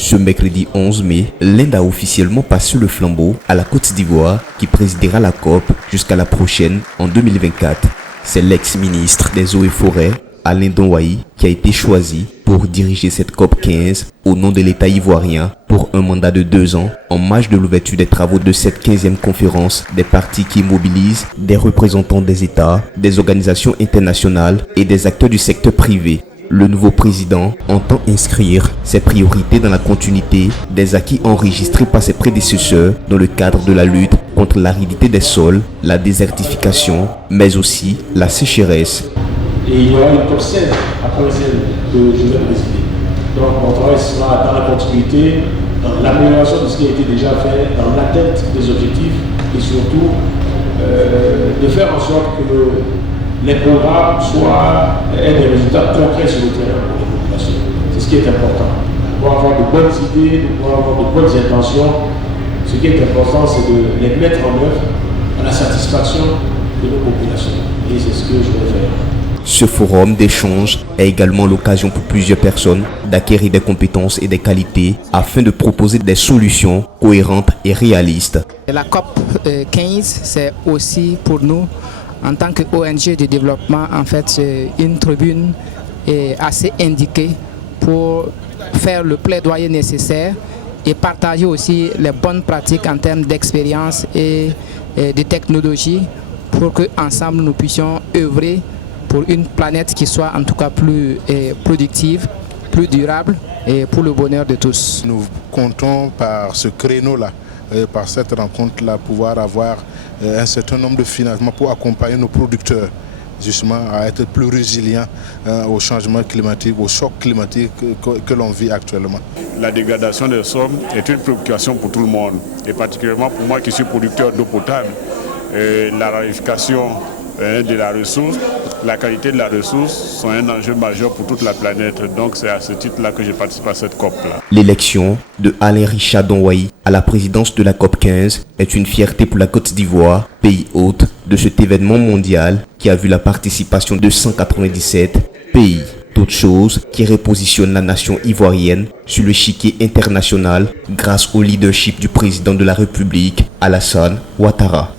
Ce mercredi 11 mai, l'Inde a officiellement passé le flambeau à la Côte d'Ivoire qui présidera la COP jusqu'à la prochaine en 2024. C'est l'ex-ministre des Eaux et Forêts, Alain Donwayi, qui a été choisi pour diriger cette COP 15 au nom de l'État ivoirien pour un mandat de 2 ans en marge de l'ouverture des travaux de cette 15e conférence des partis qui mobilisent des représentants des États, des organisations internationales et des acteurs du secteur privé. Le nouveau président entend inscrire ses priorités dans la continuité des acquis enregistrés par ses prédécesseurs dans le cadre de la lutte contre l'aridité des sols, la désertification, mais aussi la sécheresse. Et il y aura une COP 16 après celle que je vais présider. Donc mon travail sera dans la continuité, dans l'amélioration de ce qui a été déjà fait, dans l'atteinte des objectifs et surtout de faire en sorte que les programmes aient des résultats concrets sur le terrain pour les populations. C'est ce qui est important. Pour avoir de bonnes idées, pour avoir de bonnes intentions, ce qui est important, c'est de les mettre en œuvre à la satisfaction de nos populations. Et c'est ce que je vais faire. Ce forum d'échange est également l'occasion pour plusieurs personnes d'acquérir des compétences et des qualités afin de proposer des solutions cohérentes et réalistes. La COP 15, c'est aussi pour nous, en tant qu'ONG de développement, en fait, c'est une tribune assez indiquée pour faire le plaidoyer nécessaire et partager aussi les bonnes pratiques en termes d'expérience et de technologie pour qu'ensemble nous puissions œuvrer pour une planète qui soit en tout cas plus productive, plus durable et pour le bonheur de tous. Nous comptons par ce créneau-là, par cette rencontre-là, pouvoir avoir un certain nombre de financements pour accompagner nos producteurs justement à être plus résilients au changement climatique, au choc climatique que l'on vit actuellement. La dégradation des sols est une préoccupation pour tout le monde et particulièrement pour moi qui suis producteur d'eau potable. La rarification de la ressource, la qualité de la ressource sont un enjeu majeur pour toute la planète. Donc c'est à ce titre-là que je participe à cette COP-là. L'élection de Alain Richard Donwayi à la présidence de la COP 15 est une fierté pour la Côte d'Ivoire, pays hôte de cet événement mondial qui a vu la participation de 197 pays. Toute chose qui repositionne la nation ivoirienne sur le chiquier international grâce au leadership du président de la République, Alassane Ouattara.